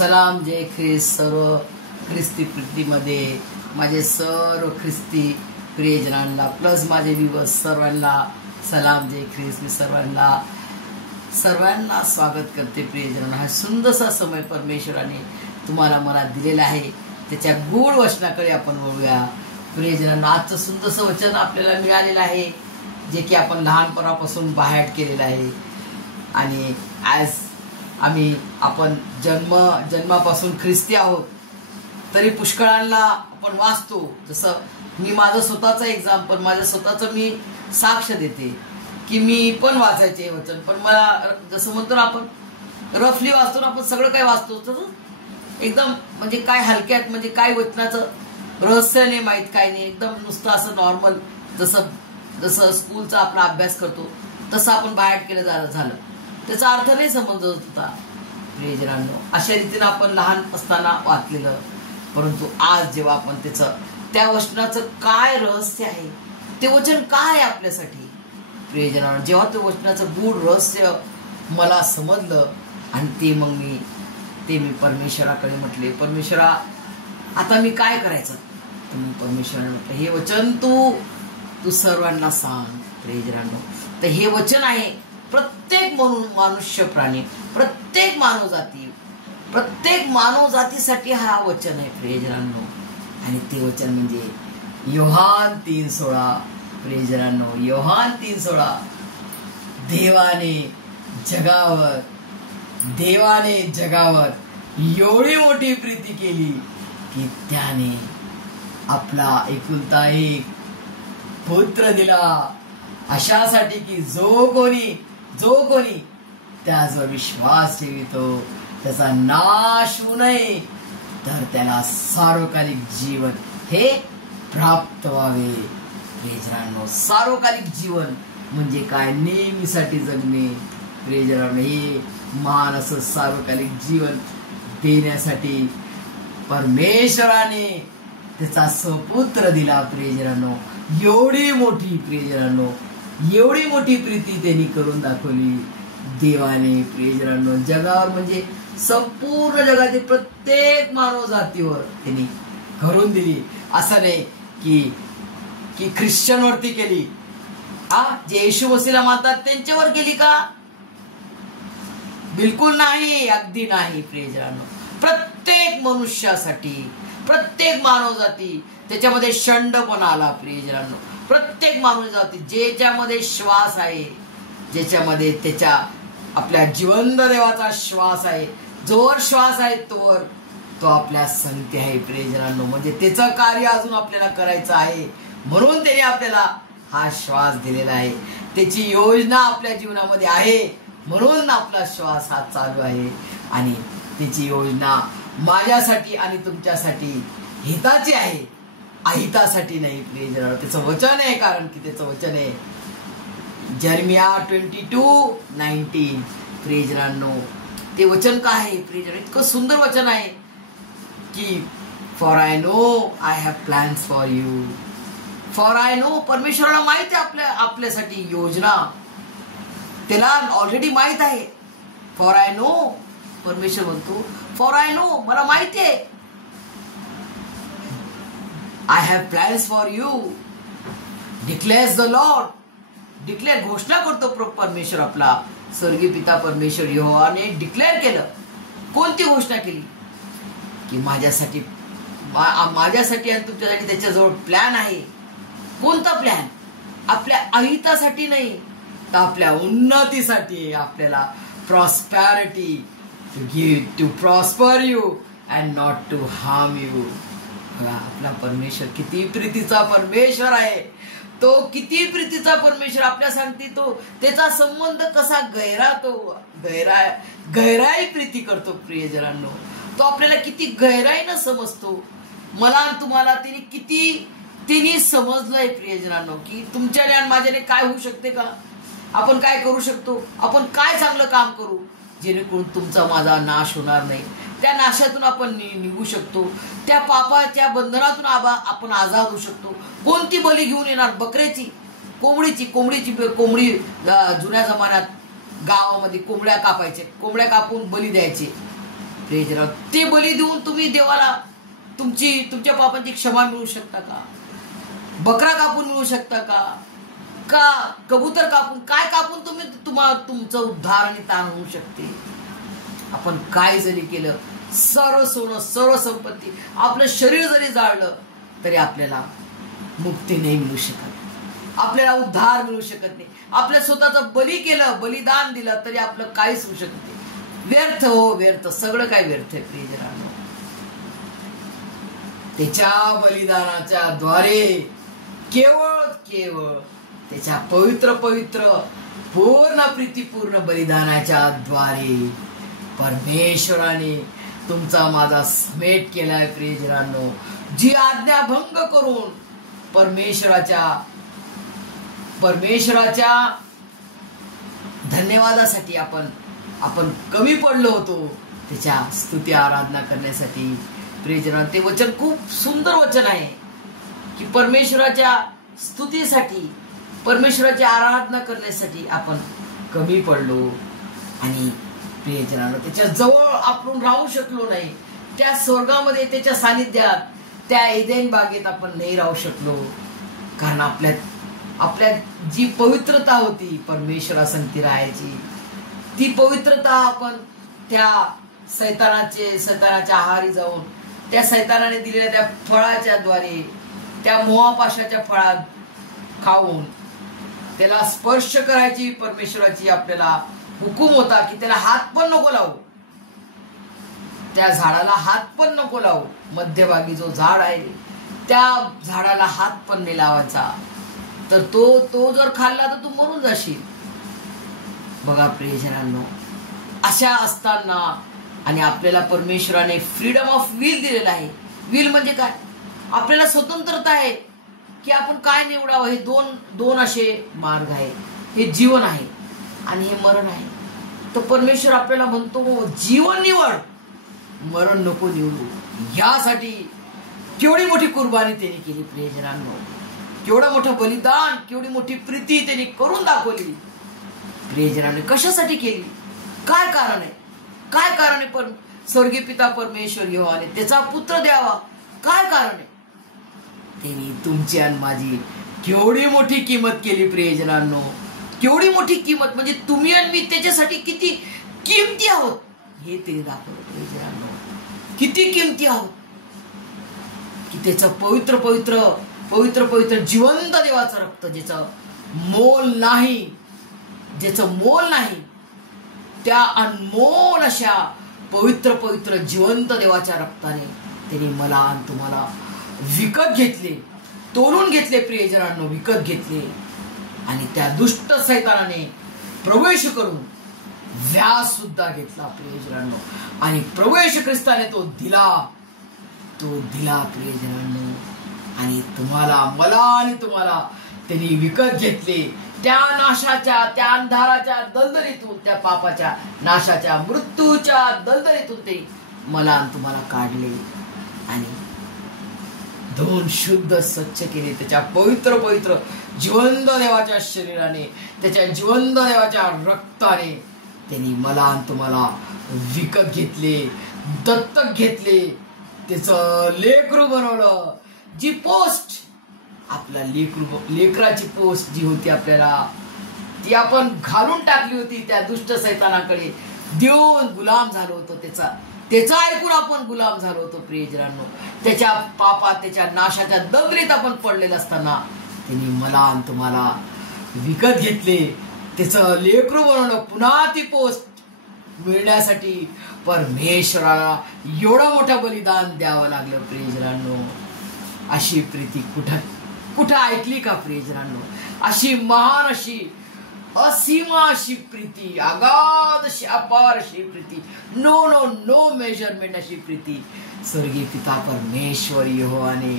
सलाम जय ख्रिस्त. सर्व ख्रिस्ती प्रीतीमध्ये माझे सर्व ख्रिस्ती प्रियजनांना प्लस माझे दिवस सर्वांना सलाम जय ख्रिस्त. मी सर्वांना स्वागत करते प्रियजनांना. हा सुंदरसा समय परमेश्वराने तुम्हाला मला दिलेला आहे, त्याच्या गूढ वचनाकडे आपण वळूया प्रियजनांना. आजचं सुंदरसं वचन आपल्याला मिळालेलं आहे, जे की आपण लहानपणापासून बाहेर केलेलं आहे. आणि आपण जन्मापासून ख्रिस्ती आहोत, तरी पुष्कळांना आपण वाचतो. जसं मी माझं स्वतःचं एक्झाम्पल, माझं स्वतःचं मी साक्ष देते की मी पण वाचायचे वचन, पण मला जसं म्हणतो ना आपण रफली वाचतो ना, आपण सगळं काय वाचतो तसं एकदम म्हणजे काय हलक्यात, म्हणजे काय वचनाचं रहस्य नाही माहीत, काय नाही, एकदम नुसतं असं नॉर्मल जसं स्कूलचा आपला अभ्यास करतो तसं आपण बाहेर केलं झालं. त्याचा अर्थ नाही समजत होता प्रियजनांनो. अशा रीतीनं आपण लहान असताना वाचलेलं, परंतु आज जेव्हा आपण त्या वचनाचं काय रहस्य आहे, ते वचन काय आहे आपल्यासाठी प्रियजनांनो, जेव्हा ते वचनाचं गूढ रहस्य मला समजलं आणि ते मी परमेश्वराकडे म्हटले, परमेश्वरा आता मी काय करायचं. तुम्ही परमेश्वराने म्हटलं हे वचन तू सर्वांना सांग प्रियजनांनो. तर हे वचन आहे प्रत्येक मनुष्य प्राणी, प्रत्येक मानवजातीसाठी हा वचन आहे प्रियजनांनो. आणि ते वचन म्हणजे योहान 3:16 प्रियजनांनो. योहान 3:16 देवाने जगावर एवढी मोठी प्रीती केली की त्याने आपला एकुलता एक पुत्र दिला, अशासाठी की जो कोणी त्याचा विश्वास ठेवितो त्याचा नाश होऊ नये, तर त्याला सार्वकालिक जीवन हे प्राप्त व्हावे. प्रियजनांनो, सार्वकालिक जीवन म्हणजे काय? नेहमीसाठी जगणे प्रियजनांनो. हे महान असं सार्वकालिक जीवन देण्यासाठी परमेश्वराने त्याचा सपुत्र दिला प्रियजनांनो. एवढी मोठी प्रीती त्यांनी करून दाखवली देवाने प्रियजनांनो. जगावर म्हणजे संपूर्ण जगातील प्रत्येक मानव जातीवर त्यांनी करून दिली. असं नाही की ख्रिश्चन वरती केली, जे येशू मसीहला मानतात त्यांच्यावर केली का? बिलकुल नाही, अगदी नाही प्रियजनांनो. प्रत्येक मनुष्यासाठी, प्रत्येक मानव जाती, त्याच्यामध्ये षंडपणा आला प्रियजनांनो. प्रत्येक मानव जाती ज्याच्यामध्ये श्वास आहे, ज्याच्यामध्ये त्याच्या आपल्या जिवंत देवाचा श्वास आहे, जोर श्वास आहे तोवर तो आपल्या संगती आहे प्रियजनांनो. म्हणजे त्याचं कार्य अजून आपल्याला करायचं आहे, म्हणून त्याने आपल्याला हा श्वास दिलेला आहे. त्याची योजना आपल्या जीवनामध्ये आहे, म्हणून आपला श्वास हा चालू आहे. आणि त्याची योजना माझ्यासाठी आणि तुमच्यासाठी हिताची आहे, अहितासाठी नाही प्रियजनांनो. त्याचं वचन आहे, कारण की त्याचं वचन आहे जर्मिया 22:19 प्रियजनांनो. ते वचन काय आहे प्रियजनांनो? इतकं सुंदर वचन आहे की for I know I have plans for you. For I know, परमेश्वराला माहिती आहे आपल्यासाठी योजना, त्याला ऑलरेडी माहित आहे. फॉर आय नो, परमेश्वर म्हणतो फॉर आय नो, मला माहिती आहे. I have plans for you डिक्लेअर्स the Lord. Declare, घोषणा करतो परमेश्वर, आपला स्वर्गीय पिता परमेश्वर यहोवाने डिक्लेअर केलं. कोणती घोषणा केली? की माझ्यासाठी आणि तुमच्यासाठी त्याच्याजवळ प्लॅन आहे. कोणता प्लॅन? आपल्या अहितासाठी नाही, तर आपल्या उन्नतीसाठी. आपल्याला prosperity, to prosper you and not to harm you. आपला परमेश्वर किती प्रीतीचा परमेश्वर आहे. तो किती प्रीतीचा परमेश्वर आपल्या सांगते. तो त्याचा संबंध कसा गहराई प्रीती करतो प्रियजनांनो. तो आपल्याला किती गहराईनं समजतो. मला आणि तुम्हाला तिने समजलंय प्रियजनांनो, की तुमच्याने आणि माझ्याने काय होऊ शकते का, आपण काय करू शकतो, आपण काय चांगलं काम करू जेणेकरून तुमचा माझा नाश होणार नाही. त्या नाशातून आपण निघू शकतो, त्या पापाच्या बंधनातून आपण आजाद होऊ शकतो. कोणती बली घेऊन येणार? बकऱ्याची, कोंबडी. जुन्या जमान्यात गावामध्ये कोंबड्या कापायचे, कोंबड्या कापून बली द्यायचे प्रियजन, ते बली देऊन तुम्ही देवाला तुमच्या पापांची क्षमा मिळू शकता का? बकरा कापून मिळू शकता का कबूतर कापून, काय कापून तुम्हाला तुमचं उद्धार आणि ताण होऊ शकते? आपण काय जरी केलं, सर्व सोनं सर्व संपत्ती, आपलं शरीर जरी जाळलं तरी आपल्याला मुक्ती नाही मिळू शकत, आपल्याला उद्धार मिळू शकत नाही. आपल्या स्वतःचं बली केलं, बलिदान दिलं तरी आपलं काहीच होऊ शकत नाही. व्यर्थ, हो व्यर्थ, सगळं काय व्यर्थ आहे प्रियजनांनो. त्याच्या बलिदानाच्या द्वारे केवळ त्याच्या पवित्र पूर्ण प्रीतीपूर्ण बलिदानाच्या द्वारे परमेश्वराने तुमचा माझा समेट केलाय प्रियजनांनो. जी आज्ञा भंग करून परमेश्वराच्या धन्यवादासाठी आपण कमी पडलो होतो, त्याच्या स्तुती आराधना करण्यासाठी. प्रियजनांनो, ते वचन खूप सुंदर वचन आहे की परमेश्वराच्या स्तुतीसाठी, परमेश्वराची आराधना करण्यासाठी आपण कमी पडलो. आणि प्रियजनांनो, त्याच्या जवळ आपण राहू शकलो नाही. त्या स्वर्गामध्ये, त्याच्या सानिध्यात, त्या एदेन बागेत आपण नाही राहू शकलो, कारण आपल्यात जी पवित्रता होती परमेश्वरासंगती राहायची, ती पवित्रता आपण त्या सैतानाच्या आहारी जाऊन, त्या सैतानाने दिलेल्या त्या फळाच्या द्वारे, त्या मोहापाशाच्या फळात खाऊन, त्याला स्पर्श करायची परमेश्वराची आपल्याला हुकूम होता की त्याला हात पण नको लावू, त्या झाडाला हात पण नको लावू. मध्यभागी जो झाड आहे त्या झाडाला हात पण नाही लावायचा, तर तो जर खाल्ला तर तू मरून जाशील. बघा प्रियजनांनो, अशा असताना आणि आपल्याला परमेश्वराने फ्रीडम ऑफ विल दिलेला आहे. विल म्हणजे काय? आपल्याला स्वतंत्रता आहे की आपण काय निवडावं. हे दोन असे मार्ग आहे. हे जीवन आहे आणि हे मरण आहे. तर परमेश्वर आपल्याला म्हणतो जीवन निवड, मरण नको निवडू. यासाठी केवढी मोठी कुर्बानी त्याने केली प्रियजनांनो, केवढं मोठं बलिदान, केवढी मोठी प्रीती त्यांनी करून दाखवली प्रियजनांनो. कशासाठी केली? काय कारण आहे? पण स्वर्गीय पिता परमेश्वर यहोवाने त्याचा पुत्र द्यावा. काय कारण आहे? त्यांनी तुमची आणि माझी केवढी मोठी किंमत केली प्रियजनांनो. केवढी मोठी किंमत, म्हणजे तुम्ही आणि मी त्याच्यासाठी किती किमती आहोत हे त्यांनी दाखवलं प्रियजनांनो. किती किमती आहोत की त्याचं पवित्र जिवंत देवाचं रक्त, ज्याचं मोल नाही, त्या अनमोल अशा पवित्र जिवंत देवाच्या रक्ताने त्यांनी मला आणि तुम्हाला विकत घेतले, तोलून घेतले प्रियजनांनो, विकत घेतले. आणि त्या दुष्ट सैतानाने प्रवेश करून व्यास सुद्धा घेतला प्रियजनांनो. आणि प्रवेश ख्रिस्ताने तो दिला प्रियजनांनो. आणि मला आणि तुम्हाला त्यांनी विकत घेतले. त्या नाशाच्या, त्या अंधाराच्या दलदलीतून, त्या पापाच्या नाशाच्या, मृत्यूच्या दलदलीतून ते मला आणि तुम्हाला काढले आणि धुवून शुद्ध स्वच्छ केले. त्याच्या पवित्र जिवंत देवाच्या शरीराने, त्याच्या जिवंत देवाच्या रक्ताने त्यांनी मला आणि तुम्हाला विकत घेतले, दत्तक घेतले, त्याचं लेकरू बनवलं. जी पोस्ट, आपला लेकराची पोस्ट जी होती आपल्याला, ती आपण घालून टाकली होती त्या दुष्ट सैतानाकडे देऊन गुलाम झालो होतो. त्याचा ऐकून आपण गुलाम झालो होतो प्रियजनांनो. त्याच्या पापात, त्याच्या नाशाच्या दलदलीत आपण पडलेलं असताना त्यांनी मला आणि तुम्हाला विकत घेतले, त्याचं लेकरू बनवलं. पुन्हा ती पोस्ट मिळण्यासाठी परमेश्वराला एवढं मोठं बलिदान द्यावं लागलं प्रियजनांनो. अशी प्रीती कुठं ऐकली का प्रियजनांनो? अशी महान, अशी असीमा अशी प्रीती, अगाध अशी, अपार अशी प्रीती, नो मेजरमेंट अशी प्रीती स्वर्गीय पिता परमेश्वर यहोवाने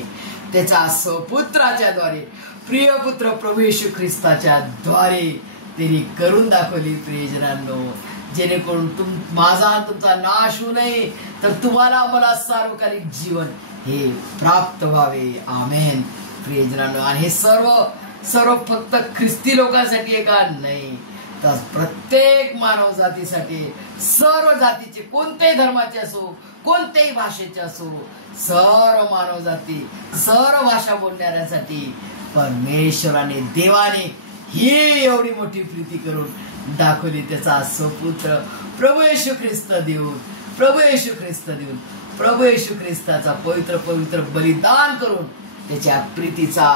त्याच्या सपुत्राच्या द्वारे, प्रिय पुत्र प्रभू येशू ख्रिस्ताच्या द्वारे त्यांनी करून दाखवली प्रियजनांनो. जेणेकरून माझा तुमचा नाश होऊ नये, तर तुम्हाला मला सार्वकालिक जीवन हे प्राप्त व्हावे. आमेन प्रियजनांनो. आणि हे सर्व फक्त ख्रिस्ती लोकांसाठी आहे का? नाही. तर प्रत्येक मानव जातीसाठी, सर्व जातीचे, कोणत्याही धर्माचे असो, कोणत्याही भाषेचे असो, सर्व मानव जाती, सर्व भाषा बोलणाऱ्यांसाठी परमेश्वराने, देवाने ही एवढी मोठी प्रीती करून दाखवली. त्याचा सुपुत्र प्रभू येशू ख्रिस्त देऊन, प्रभू येशू ख्रिस्त देऊन, प्रभू येशू ख्रिस्ताचा पवित्र पवित्र बलिदान करून त्याच्या प्रीतीचा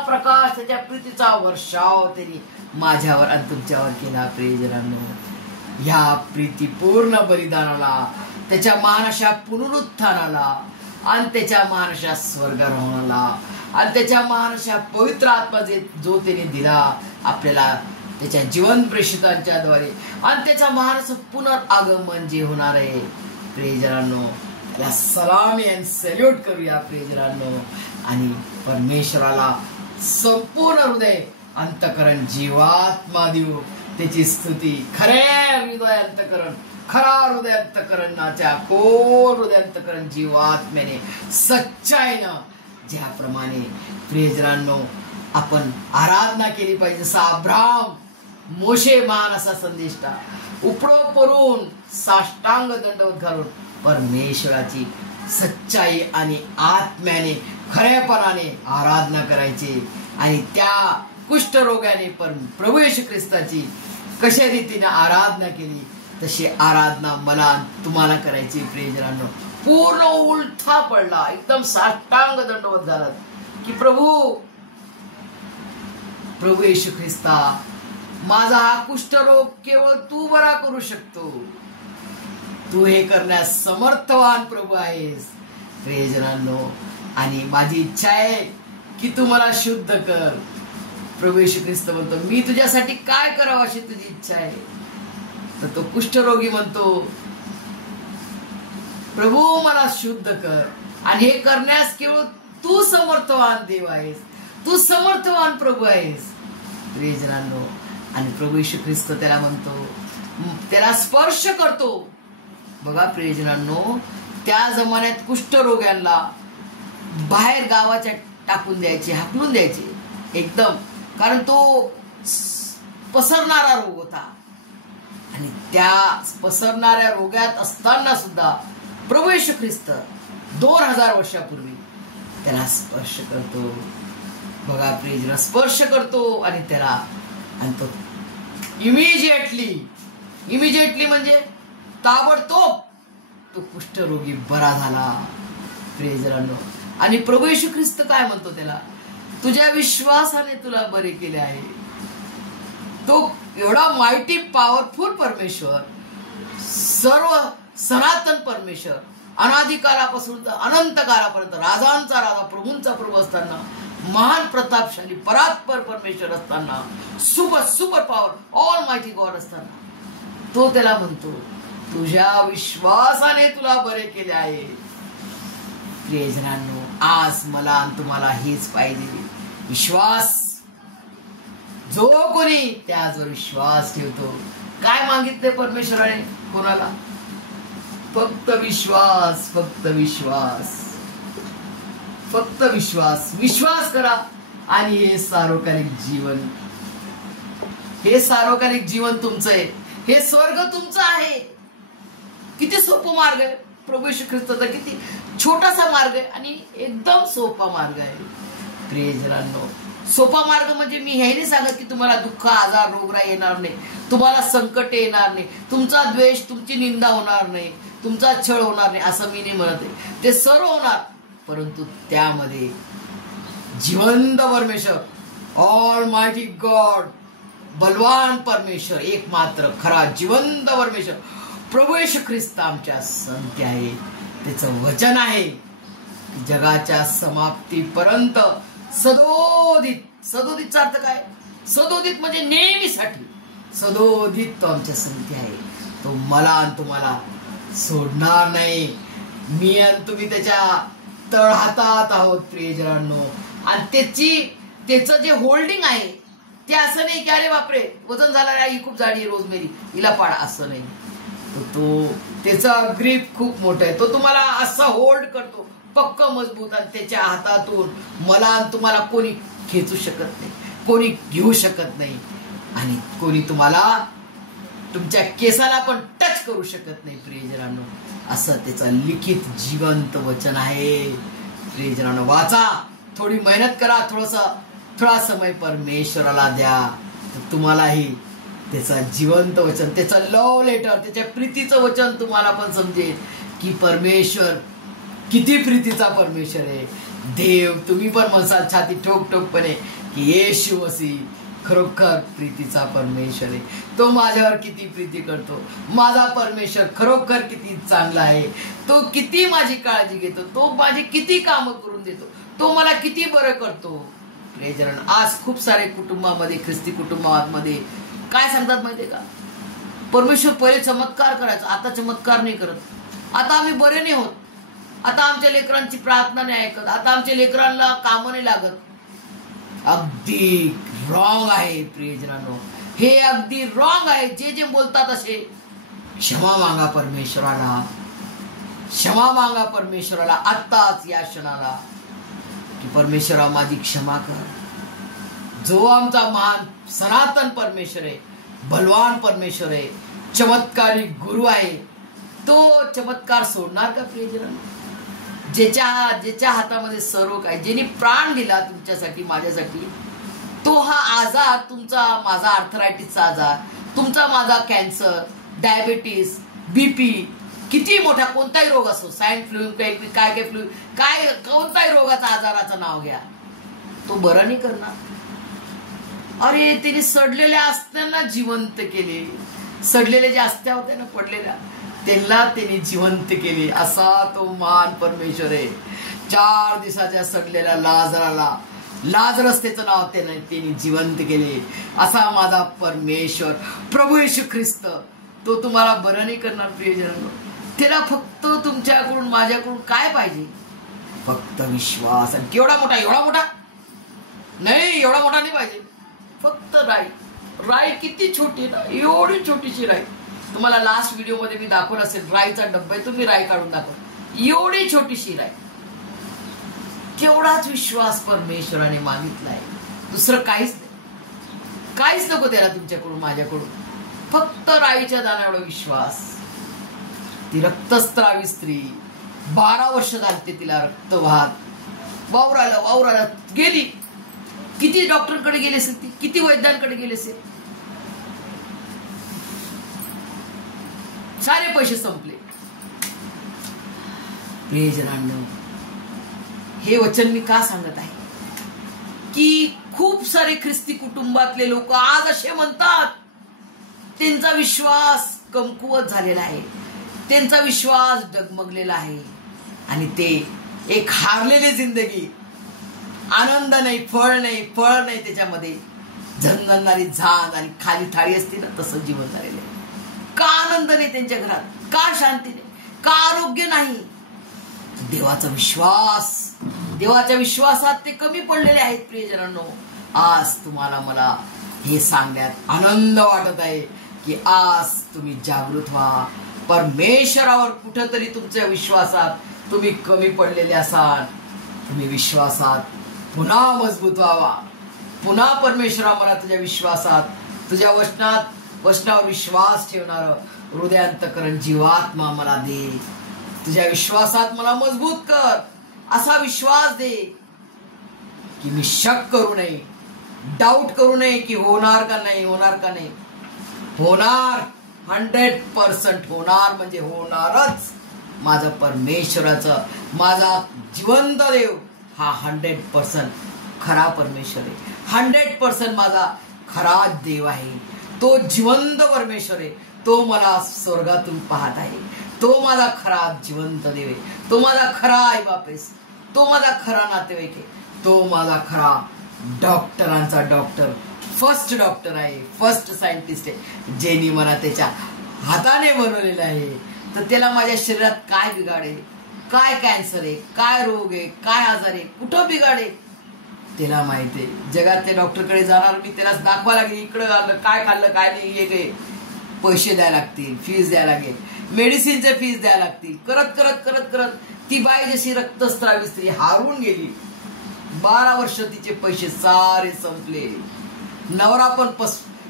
प्रकाश, त्याच्या प्रीतीचा वर्षाव त्यांनी माझ्यावर आणि तुमच्यावर केला. प्रियजनांनो, ह्या प्रीतीपूर्ण बलिदानाला, त्याच्या महानशा पुनरुत्थानाला आणि त्याच्या महानशा स्वर्गारोहणाला आणि त्याच्या महानशा पवित्र आत्मा जो त्याने दिला आपल्याला त्याच्या जीवन प्रेषितांच्या द्वारे, आणि त्याचा महानस पुनरागमन जे होणार आहे. प्रियजनांनो, या सलामी आणि सॅल्यूट करूया प्रियजनांनो, आणि परमेश्वराला संपूर्ण हृदय, अंतकरण, जीवात्मा देऊ त्याची स्तुती. खऱ्या हृदय अंतकरण, खरा हृदय अंतकरणाच्या खोल हृदय अंतकरण जीवात्म्याने, सच्चाईनं, ज्याप्रमाणे प्रियजनांनो आपण आराधना केली पाहिजे. जसा अब्राहम, मोशे महान असा संदेष्टा उपडो परून साष्टांग दंडवत घालून परमेश्वराची सच्चाई आणि आत्म्याने, खऱ्यापणाने आराधना करायची. आणि त्या कुष्ठरोगाने प्रभू येशू ख्रिस्ताची कशा रीतीने आराधना केली, तशी आराधना मला तुम्हाला करायची. प्रियजनांनो, पूर्ण उलथा पडला, एकदम साष्टांग दंडवत झाला की प्रभू येशू ख्रिस्ता, माझा हा कुष्ठरोग केवळ तू बरा करू शकतो. तू हे करण्यास समर्थवान प्रभू आहेस. प्रियजनांनो, आणि माझी इच्छा आहे की तू मला शुद्ध कर. प्रभू येशू ख्रिस्त म्हणतो, मी तुझ्यासाठी काय करावं अशी तुझी इच्छा आहे. तर तो कुष्ठरोगी म्हणतो, प्रभू मला शुद्ध कर. आणि हे करण्यास केवळ तू समर्थवान देव आहेस, तू समर्थवान प्रभू आहेस. प्रियजनांनो, आणि प्रभू येशू ख्रिस्त त्याला म्हणतो, त्याला स्पर्श करतो. बघा प्रियजनांनो, त्या जमान्यात कुष्ठरोग्यांना बाहेर गावाच्या टाकून द्यायचे, हाकलून द्यायचे एकदम, कारण तो पसरणारा रोग होता. आणि त्या पसरणाऱ्या रोगात असताना सुद्धा प्रभू येशू ख्रिस्त 2000 वर्षापूर्वी त्याला स्पर्श करतो. बघा प्रियजन, स्पर्श करतो आणि त्याला, आणि तो इमिजिएटली म्हणजे ताबडतोब तो कुष्ठरोगी बरा झाला. प्रियजनांनो, आणि प्रभू येशू ख्रिस्त काय म्हणतो त्याला, तुझ्या विश्वासाने तुला बरे केले आहे. तो एवढा माइटी पॉवरफुल परमेश्वर, सर्व सनातन परमेश्वर, अनादिकालापासून अनंत कालापर्यंत राजांचा राजा, प्रभूंचा प्रभू असताना, महान प्रतापशाली परात्पर परमेश्वर असताना, super power all mighty God असताना, तो त्याला म्हणतो, तुझ्या विश्वासाने तुला बरे केले आहे. प्रियजनांनो, आज मला आणि तुम्हाला हेच पाहिजे. विश्वास, जो कोणी त्यावर विश्वास ठेवतो. काय मागितले परमेश्वराने कोणाला? फक्त विश्वास, फक्त विश्वास, फक्त विश्वास. विश्वास करा आणि हे सार्वकालिक जीवन तुमचं आहे. हे स्वर्ग तुमचं आहे. किती सोपा मार्ग आहे प्रभू येशू ख्रिस्ताचा, किती छोटासा मार्ग आहे आणि एकदम सोपा मार्ग आहे. प्रियजनांनो, सोपा मार्ग म्हणजे मी हे नाही सांगत की तुम्हाला दुःख, आजार, रोगराई येणार नाही, तुम्हाला संकट येणार नाही, तुमचा द्वेष, तुमची निंदा होणार नाही, तुमचा छळ होणार नाही, असं मी नाही म्हणत आहे. ते सर्व होणार, परंतु त्यामध्ये जिवंत परमेश्वर, ऑल मायटी गॉड, बलवान परमेश्वर, एकमात्र खरा जिवंत परमेश्वर प्रभू येशू ख्रिस्त आमच्या संत आहे. त्याचं वचन आहे की जगाच्या समाप्तीपर्यंत सदोदितचा अर्थ काय? सदोदित म्हणजे नेहमीसाठी. सदोदित तो आमच्या संती आहे. तो मला आणि तुम्हाला सोडणार नाही. मी आणि तुम्ही त्याच्या तळहातात आहोत प्रियजनांनो. आणि त्याचं जे होल्डिंग आहे ते असं नाही की अरे बापरे वजन झालं, ही खूप जाडी रोजमेरी, हिला पाडा, असं नाही. तो त्याचा ग्रीप खूप मोठा आहे. तो तुम्हाला असा होल्ड करतो पक्क मजबूत, आणि त्याच्या हातातून मला आणि तुम्हाला कोणी खेचू शकत नाही, कोणी घेऊ शकत नाही. आणि कोणी तुम्हाला तुमच्या केसाला पण टच करू शकत नाही प्रियजनांनो. असं त्याचं लिखित जिवंत वचन आहे. प्रियजनांनो वाचा, थोडी मेहनत करा, थोडा समय परमेश्वराला द्या, तर तुम्हालाही त्याचं जिवंत वचन, त्याचं लव लेटर, त्याच्या प्रीतीचं वचन तुम्हाला पण समजेल की परमेश्वर किती प्रीतीचा परमेश्वर आहे. देव, तुम्ही पण म्हणसाल छाती ठोकपणे की येशू मसीह खरोखर प्रीतीचा परमेश्वर आहे. तो माझ्यावर किती प्रीती करतो. माझा परमेश्वर खरोखर किती चांगला आहे. तो किती माझी काळजी घेतो. तो माझी किती कामं करून देतो. तो मला किती बरं करतो. प्रियजन, आज खूप सारे कुटुंबामध्ये, ख्रिस्ती कुटुंबामध्ये काय सांगतात माहितीये का, परमेश्वर पहिले चमत्कार करायचा, आता चमत्कार नाही करत. आता आम्ही बरे नाही होत. आता आमच्या लेकरांची प्रार्थना नाही ऐकत. आता आमच्या लेकरांना कामं नाही लागत. अगदी रॉंग आहे प्रियजनांनो, हे अगदी रॉंग आहे. जे बोलतात असे क्षमा मागा परमेश्वराला, क्षमा मागा परमेश्वराला आत्ताच या क्षणाला की परमेश्वरा माझी क्षमा कर. जो आमचा महान सनातन परमेश्वर आहे, बलवान परमेश्वर आहे, चमत्कारी गुरु आहे, तो चमत्कार सोडणार का प्रियजनांनो? ज्याच्या हातामध्ये सर्व काय, ज्यांनी प्राण दिला तुमच्यासाठी, माझ्यासाठी, तो हा आजार, तुमचा माझा आर्थरायटिसचा आजार, तुमचा माझा कॅन्सर, डायबिटीस, बीपी, किती मोठा कोणताही रोग असो, स्वाईन फ्लू, काय फ्लू, काय कोणताही रोगाचा आजाराचं नाव घ्या, तो बरं नाही करणार. अरे त्यांनी सडलेल्या अस्त्यांना जिवंत केले. सडलेले जे अस्त्या होत्या ना पडलेल्या, त्यांना त्यांनी जिवंत केले. असा तो महान परमेश्वर आहे. 4 दिवसाच्या सडलेल्या लाजरस त्याचं नाव त्यांनी जिवंत केले. असा माझा परमेश्वर प्रभू येशू ख्रिस्त, तो तुम्हाला बरं नाही करणार प्रियजनांनो. त्याला फक्त तुमच्याकडून, माझ्याकडून काय पाहिजे? फक्त विश्वास. आणि केवढा मोठा? एवढा मोठा नाही, एवढा मोठा नाही पाहिजे. फक्त राई किती छोटी ना, एवढी छोटीशी राई. तुम्हाला लास्ट व्हिडिओ मध्ये मी दाखवलं असेल, राईचा डब्बा आहे, तुम्ही राई काढून दाखव. एवढी छोटीशी राई. केवढाच विश्वास परमेश्वराने मागितलाय. दुसरं काहीच नाही, काहीच नको त्याला तुमच्याकडून, माझ्याकडून. फक्त राईच्या दाना एवढा विश्वास. ती रक्तस्त्रावी स्त्री, 12 वर्ष झालते तिला रक्त वाहत, वावराला गेली. किती डॉक्टरकडे गेले असेल ती, किती वैद्यांकडे गेले असेल, सारे पैसे संपले. प्रियजनांनो, हे वचन मी का सांगत आहे की खूप सारे ख्रिस्ती कुटुंबातले लोक आज असे म्हणतात, त्यांचा विश्वास कमकुवत झालेला आहे, त्यांचा विश्वास डगमगलेला आहे, आणि ते एक हारलेली जिंदगी, आनंद नाही, फळ नाही त्याच्यामध्ये, झणझणणारी झांज आणि खाली थाळी असते ना, तसं जीवन झालेलं आहे. का आनंद नाही त्यांच्या घरात? का शांती नाही? का आरोग्य नाही? देवाच्या विश्वासात ते कमी पडलेले आहेत प्रियजनांनो. आज तुम्हाला मला हे सांगण्यात आनंद वाटत आहे की आज तुम्ही जागृत व्हा. परमेश्वरावर कुठेतरी तुमच्या विश्वासात तुम्ही कमी पडलेले असाल, तुम्ही विश्वासात पुन्हा मजबूत व्हावा. पुन्हा परमेश्वरा मला तुझ्या विश्वासात, तुझ्या वचनावर विश्वास ठेवणार हृदयांतकरण जीवात्मा मला दे. तुझ्या विश्वासात मला मजबूत कर. असा विश्वास दे की मी शक करू नये, डाऊट करू नये की होणार का नाही. होणार, 100% होणार, म्हणजे होणारच. माझा परमेश्वराचा, माझा जिवंत देव हा 100% खरा परमेश्वर आहे. 100% माझा खरा देव आहे. तो जिवंत परमेश्वर आहे. तो मला स्वर्गातून पाहत आहे. तो माझा खरा जिवंत देव आहे. तो माझा खरा आई बाप आहे. तो माझा खरा नातेवाईक आहे. तो माझा खरा डॉक्टरांचा डॉक्टर, फर्स्ट डॉक्टर आहे, फर्स्ट सायंटिस्ट आहे, ज्यांनी मला त्याच्या हाताने बनवलेलं आहे. तर त्याला माझ्या शरीरात काय बिघाडे, काय कॅन्सर आहे, काय रोग आहे, काय आजार आहे, कुठं बिघाडे, त्याला माहिती आहे. जगात त्या डॉक्टरकडे जाणार मी, त्याला दाखवा लागेल इकडं काय खाल्लं काय नाही, हे काही पैसे द्यायला लागतील, फीस द्यायला लागेल, मेडिसिनचे फीस द्यायला लागतील. करत करत करत करत ती बाई जशी रक्तस्त्रावी स्त्री हारून गेली. 12 वर्ष तिचे पैसे सारे संपले. नवरा पण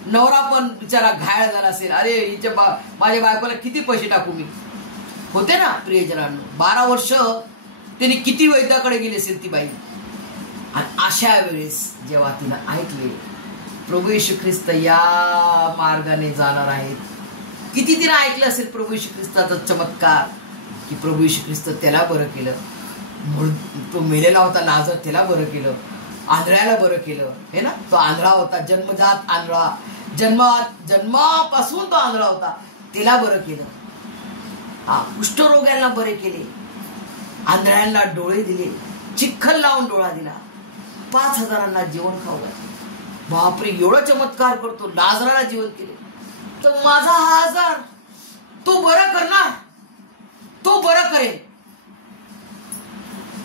नवरा पण बिचारा घायल झाला असेल, अरे हिच्या माझ्या बायकोला किती पैसे टाकू मी, होते ना प्रियजनांनो. 12 वर्ष त्यांनी किती वैद्याकडे गेली असेल ती बाई. आणि अशा वेळेस जेव्हा तिनं ऐकले प्रभू येशू ख्रिस्त या मार्गाने जाणार आहेत, किती तिनं ऐकलं असेल प्रभू येशू ख्रिस्ताचा चमत्कार, की प्रभू येशू ख्रिस्त त्याला बरं केलं, तो मेलेला होता लाजर त्याला बरं केलं, आंधळ्याला बरं केलं, हे ना. तो आंधळा होता, जन्मजात आंधळा, जन्मापासून तो आंधळा होता, त्याला बरं केलं. कुष्ठरोग्यांना बरे केले, आंधळ्यांना डोळे दिले, चिखल लावून डोळा दिला, 5,000 जेवण खाऊ घातले. बापरे, एवढा चमत्कार करतो, लाजराला जीवन केले. तर माझा हा आजार तो बरं करणार, तो बरं करेल.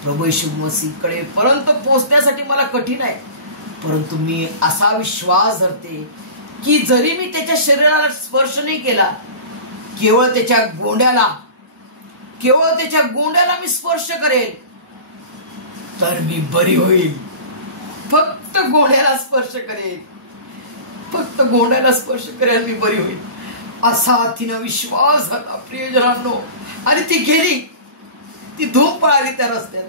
प्रभू येशू मसीहकडे पर्यंत पोहोचण्यासाठी मला कठीण आहे, परंतु मी असा विश्वास धरते की जरी मी त्याच्या शरीराला स्पर्श नाही केला, केवळ त्याच्या गोंड्याला मी स्पर्श करेल तर मी बरी होईल. फक्त गोंड्याला स्पर्श करेल, फक्त गोंड्याला स्पर्श करेल, मी बरी होईल, असा तिनं विश्वास झाला प्रियजनांनो. आणि ती गेली, ती धूम पळाली त्या रस्त्यात,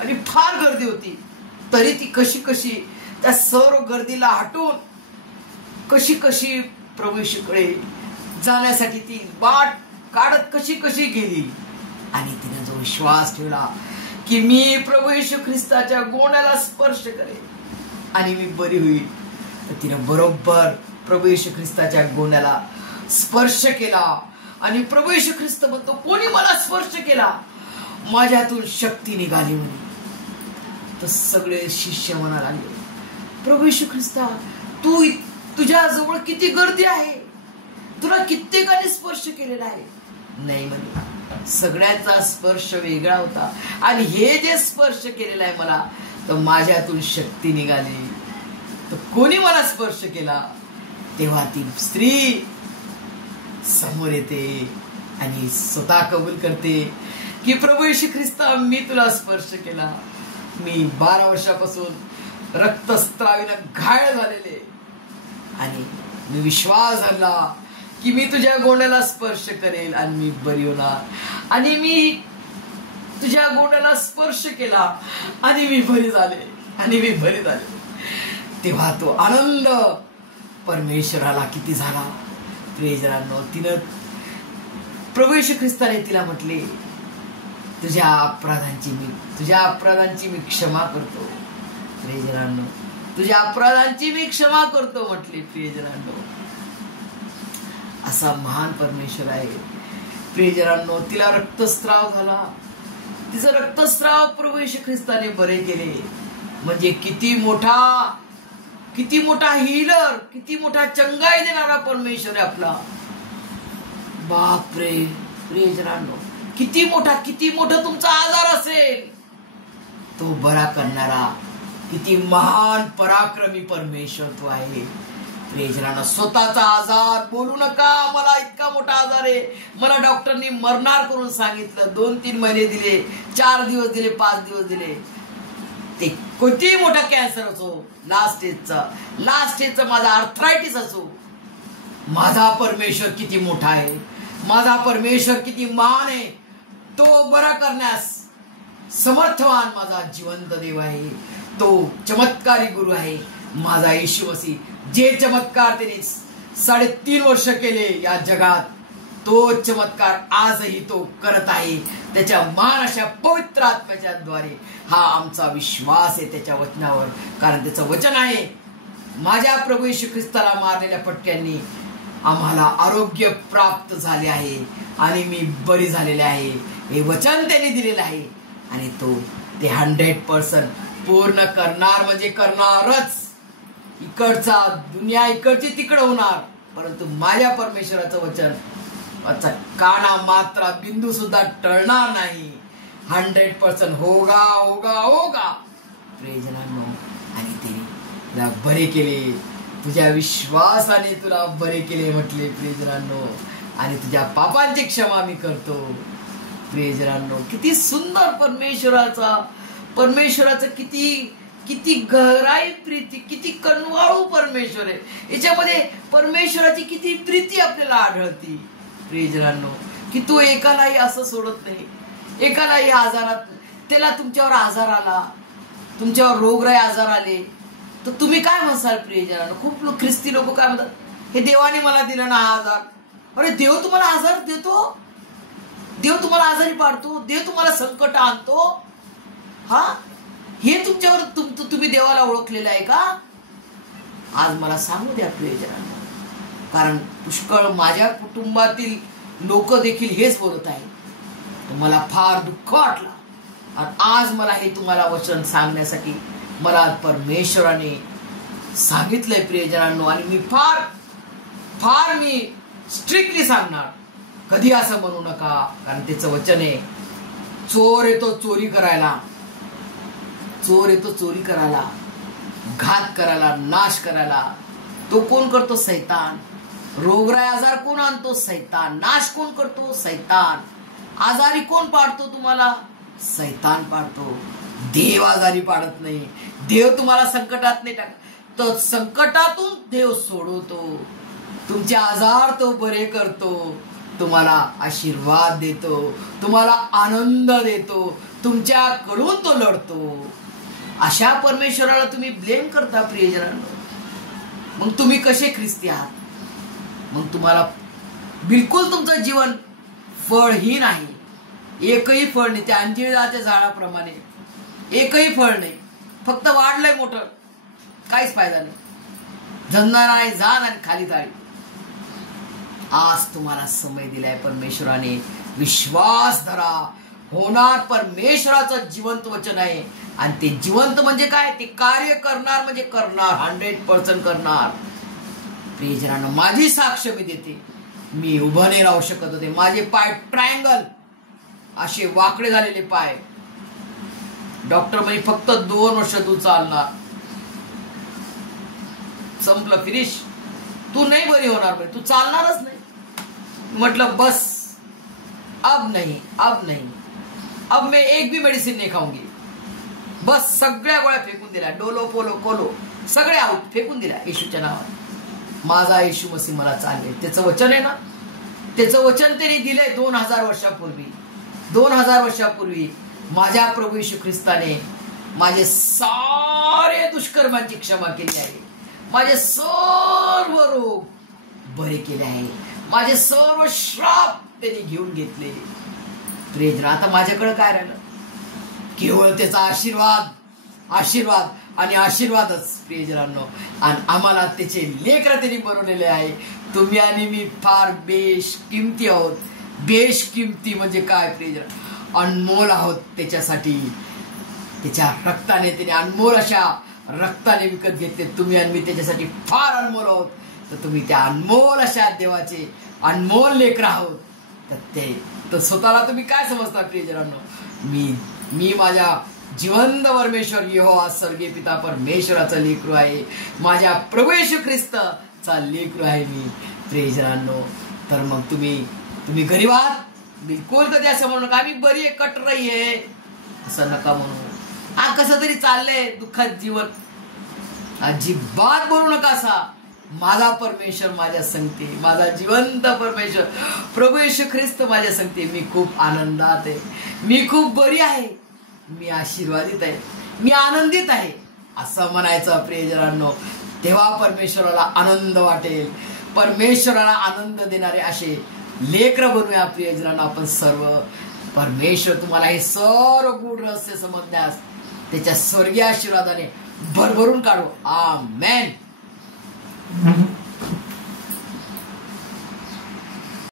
आणि फार गर्दी होती. तरी ती कशी त्या सर्व गर्दीला हटून कशी प्रभू येशूकडे जाण्यासाठी ती वाट काढत कशी गेली. आणि तिने जो विश्वास ठेवला की मी प्रभू येशू ख्रिस्ताच्या गोंड्याला स्पर्श करेन आणि मी बरी होईल, तर तिने बरोबर प्रभू येशू ख्रिस्ताच्या गोंड्याला स्पर्श केला. आणि प्रभू येशू ख्रिस्त म्हणतो, कोणी मला स्पर्श केला, माझ्यातून शक्ती निघाली म्हणे. तर सगळे शिष्य म्हणा लागले, प्रभू येशू ख्रिस्ता, तुझ्या जवळ किती गर्दी आहे, तुला कित्येकाने स्पर्श केलेला आहे. नाही म्हणे, सगळ्यांचा स्पर्श वेगळा होता, आणि हे जे स्पर्श केलेला आहे मला, तर माझ्यातून शक्ती निघाली. तर कोणी मला स्पर्श केला, तेव्हा ती स्त्री समोर येते आणि स्वतः कबूल करते की प्रभू येशू ख्रिस्ता, मी तुला स्पर्श केला. मी 12 वर्षापासून रक्तस्त्रावीनं घायल झालेले, आणि मी विश्वास धरला की मी तुझ्या गोंड्याला स्पर्श करेल आणि मी बरी होणार. आणि मी तुझ्या गोंड्याला स्पर्श केला आणि मी बरी झाले. तेव्हा तो आनंद परमेश्वराला किती झाला प्रियजनांनो. तिनं प्रभू येशू ख्रिस्ताने तिला म्हटले, तुझ्या अपराधांची मी क्षमा करतो प्रियजनांनो, तुझ्या अपराधांची मी क्षमा करतो म्हटले प्रियजनांनो. असा महान परमेश्वर आहे प्रियजनांनो. तिला रक्तस्राव झाला, तिचं रक्तस्राव प्रभू येशू ख्रिस्ताने बरे केले. म्हणजे किती मोठा हीलर, किती मोठा चंगाई देणारा परमेश्वर आहे आपला. बापरे प्रियजनांनो, किती मोठा तुमचा आजार असेल, तो बरा करणारा किती महान पराक्रमी परमेश्वर तो आहे प्रियजनांनो. स्वतःचा आजार बोलू नका, मला इतका मोठा आजार आहे, मला डॉक्टरनी मरणार करून सांगितलं. 2-3 महिने दिले, 4 दिवस दिले, 5 दिवस दिले. ते किती मोठा कॅन्सर असो, लास्ट स्टेजचा माझा आर्थरायटिस असो, माझा परमेश्वर किती मोठा आहे, माझा परमेश्वर किती महान आहे. तो बरा करण्यास समर्थवान माझा जिवंत देव आहे. तो चमत्कारी गुरु आहे माझा येशू मसीह. जे चमत्कार त्यांनी 3.5 वर्ष केले या जगात, तो चमत्कार आजही तो करत आहे. त्याच्या महान अशा पवित्र आत्म्याच्या द्वारे हा आमचा विश्वास आहे त्याच्या वचनावर. कारण त्याचं वचन आहे, माझ्या प्रभू येशू ख्रिस्ताला मारलेल्या फटक्यांनी आम्हाला आरोग्य प्राप्त झाले आहे आणि मी बरी झालेले आहे. हे वचन त्यांनी दिलेलं आहे आणि तो ते 100% पूर्ण करणार, म्हणजे करणारच. दुनिया इकडची तिकडं होणार, परंतु माझ्या परमेश्वराचं वचन वाचा काना मात्रा बिंदू सुद्धा टळणार नाही. 100% होगा प्रियजनांनो. आणि ते तुला बरे केले, तुझ्या विश्वासाने तुला बरे केले म्हटले प्रियजनांनो. आणि तुझ्या पापांची क्षमा मी करतो प्रियजनांनो. किती सुंदर परमेश्वराचं किती किती गहराई प्रीती, किती कनवाळू परमेश्वर आहे. याच्यामध्ये परमेश्वराची किती प्रीती आपल्याला आढळती प्रियजनांनो, की तो एकालाही असं सोडत नाही. एकालाही आजारात, त्याला तुमच्यावर आजार आला, तुमच्यावर रोगराई आजार आले, तर तुम्ही काय म्हणसाल प्रियजनांनो? खूप ख्रिस्ती लोक काय म्हणतात, हे देवाने मला दिलं ना हा आजार. अरे देव तुम्हाला आजार देतो, देव तुम्हाला आजारी पाडतो, देव तुम्हाला संकट आणतो. हा, हे तुमच्यावर तुम्ही देवाला ओळखलेलं आहे का? आज मला सांगू द्या प्रियजनांनो, कारण पुष्कळ माझ्या कुटुंबातील लोक देखील हेच बोलत आहेत. मला फार दुःख वाटलं आणि आज मला हे तुम्हाला वचन सांगण्यासाठी मला परमेश्वराने सांगितलंय प्रियजनांनो. आणि मी फार मी स्ट्रिक्टली सांगणार, कधी असं म्हणू नका, कारण त्याचं वचन आहे, चोर येतो चोरी करायला, चोर येतो चोरी करायला, घात करायला, नाश करायला. तो कोण करतो? सैतान. रोगराई आजार कोण आणतो? सैतान. नाश कोण करतो? सैतान. आजारी कोण पाडतो तुम्हाला? सैतान पाडतो. देव आजारी पाडत नाही. देव तुम्हाला संकटात नाही टाकत, तर संकटातून देव सोडवतो. तुमचे आजार तो बरे करतो, तुम्हाला आशीर्वाद देतो, तुम्हाला आनंद देतो, तुमच्याकडून तो लढतो. अशा परमेश्वराला तुम्ही ब्लेम करता प्रियजनांनो. मग तुम्ही कसे ख्रिस्ती आहात? मग तुम्हाला बिलकुल तुमचं जीवन फळहीन आहे. एकही फळ नाही. त्या अंजीराच्या झाडाप्रमाणे एकही फळ नाही, फक्त वाढलंय मोठं, काहीच फायदा नाही. झंझाना आहे जाण आणि खाली थाळी. आज तुम्हाला समय दिलाय परमेश्वराने, विश्वास धरा. होणार परमेश्वराचं जिवंत वचन आहे. आणि ते जिवंत म्हणजे काय? ते कार्य करणार म्हणजे करणार, 100% करणार. प्रियजनांनो, माझी साक्ष मी देते, मी उभं नाही राहू शकत होते. माझे पाय ट्रायंगल असे वाकडे झालेले पाय. डॉक्टर म्हणजे फक्त 2 वर्ष तू चालणार, संपलं, फिनिश, तू नाही बरी होणार, तू चालणारच नाही. मतलब बस, अब नहीं, अब मैं एक भी मेडिसिन नहीं खाऊंगी. बस सगळ्या गोळ्या फेकून दिल्या, डोलो पोलो कोलो सगळे आउट, फेकून दिल्या येशूच्या नावात. माझा येशू मसीह मला चालेल. त्याचं वचन आहे ना, त्याचं वचन त्यांनी दिलंय 2000 वर्षापूर्वी. 2000 वर्षापूर्वी माझ्या प्रभू येशू ख्रिस्ताने माझे सारे दुष्कर्मांची क्षमा केली आहे. माझे सर्व रोग बरे केले आहे. माझे सर्व श्राप त्यांनी घेऊन घेतले. प्रियजन, आता माझ्याकडे काय राहिलं? केवळ त्याचा आशीर्वाद आणि आशीर्वादच प्रियजनांनो. आणि आम्हाला त्याचे लेकरं त्यांनी बनवलेले आहे. तुम्ही आणि मी फार बेशकिमती आहोत. बेशकिमती म्हणजे काय प्रियजन? अनमोल आहोत त्याच्यासाठी. त्याच्या रक्ताने, त्याने अनमोल अशा रक्ताने विकत घेतले. तुम्ही आणि मी त्याच्यासाठी फार अनमोल आहोत. तर तुम्ही त्या अनमोल अशा देवाचे अनमोल लेकर आहोत. तर स्वतःला तुम्ही काय समजता प्रियजनांनो? मी माझ्या जिवंत परमेश्वर यहोवा स्वर्गीय पिता परमेश्वराचा लेकरू आहे. माझ्या प्रभू येशू ख्रिस्ताचा लेकरू आहे मी प्रियजनांनो. तर मग तुम्ही गरीब आहात, बिलकुल कधी असं म्हणू नका, आम्ही बरी आहे, कट रही आहे, असं नका म्हणू. हा कसं तरी चाललंय दुःखात जीवन, अजिबात बोलू नका असा. माझा परमेश्वर माझ्या संगती, माझा जिवंत परमेश्वर प्रभू येशू ख्रिस्त माझ्या संगती. मी खूप आनंदात आहे, मी खूप बरी आहे, मी आशीर्वादित आहे, मी आनंदित आहे असं म्हणायचं प्रियजनांनो. तेव्हा परमेश्वराला आनंद वाटेल. परमेश्वराला आनंद देणारे असे लेकरं बनूया प्रियजनांनो आपण सर्व. परमेश्वर तुम्हाला हे सर्व गूढ रहस्य समजण्यास त्याच्या स्वर्गीय आशीर्वादाने भरभरून काढू. आमेन.